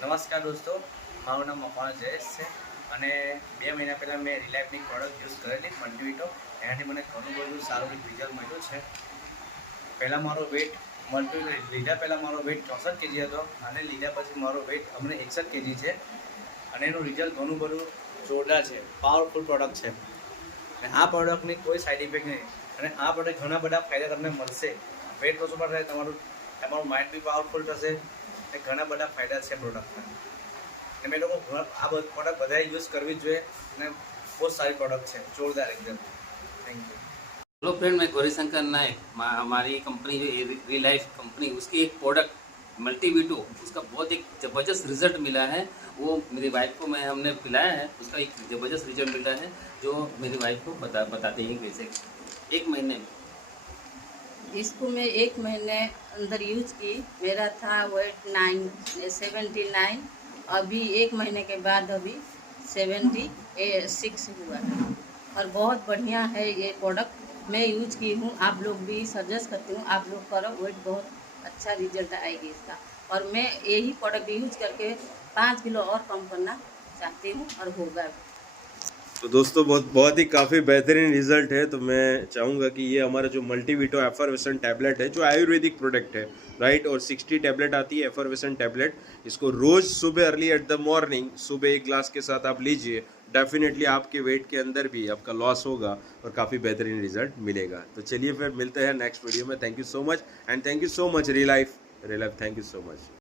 નમસ્કાર દોસ્તો, મારું નામ મકવાણા જયેશ છે અને 2 મહિના પહેલાં મેં રિલાયન્સની પ્રોડક્ટ યુઝ કરેલી મલ્ટીવીટો. એનાથી મને ઘણું બધું સારું રિઝલ્ટ મળ્યું છે. પહેલાં મારો વેટ મલ્ટીવીટો લીધા પહેલાં મારો વેટ 64 kg હતો અને લીધા પછી મારો વેટ હમણાં 61 kg છે અને એનું રિઝલ્ટ ઘણું બધું જોરદાર છે. પાવરફુલ પ્રોડક્ટ છે અને આ પ્રોડક્ટની કોઈ સાઇડ ઇફેક્ટ નહીં અને આ પ્રોડક્ટ ઘણા બધા ફાયદા તમને મળશે. વેટ લોસ પણ થાય, તમારું માઇન્ડ બી પાવરફુલ થશે અને ઘણા બધા ફાયદા છે પ્રોડક્ટના. અને મેં લોકો આ પ્રોડક્ટ બધાએ યુઝ કરવી જ જોઈએ અને બહુ સારી પ્રોડક્ટ છે, જોરદાર एकदम. Thank you. हेलो फ्रेंड, मैं गौरीशंकर नायक। हमारी कंपनी जो री लाइफ कंपनी, उसकी एक प्रोडक्ट मल्टीवीटो, उसका बहुत एक ज़बरदस्त रिजल्ट मिला है। वो मेरी वाइफ को हमने पिलाया है, उसका एक ज़बरदस्त रिजल्ट मिला है जो मेरी वाइफ को बताते हैं कैसे। 1 महीने में इसको मैं 1 महीने अंदर यूज की, मेरा था वेट 79, अभी 1 महीने के बाद अभी 76 हुआ है और बहुत बढ़िया है ये प्रोडक्ट। मैं यूज की हूँ, आप लोग भी सजेस्ट करती हूँ, आप लोग करो, वेट बहुत अच्छा रिजल्ट आएगी इसका। और मैं यही प्रोडक्ट यूज करके 5 किलो और कम करना चाहती हूँ और होगा भी। तो दोस्तों बहुत ही काफ़ी बेहतरीन रिजल्ट है। तो मैं चाहूँगा कि ये हमारा जो मल्टीवीटो एफरवेसेंट टैबलेट है, जो आयुर्वेदिक प्रोडक्ट है, राइट, और 60 टैबलेट आती है एफरवेसेंट टैबलेट। इसको रोज़ सुबह अर्ली एट द मॉर्निंग सुबह 1 ग्लास के साथ आप लीजिए। डेफिनेटली आपके वेट के अंदर भी आपका लॉस होगा और काफ़ी बेहतरीन रिजल्ट मिलेगा। तो चलिए फिर मिलते हैं नेक्स्ट वीडियो में। Thank you so much and thank you so much re life, thank you so much.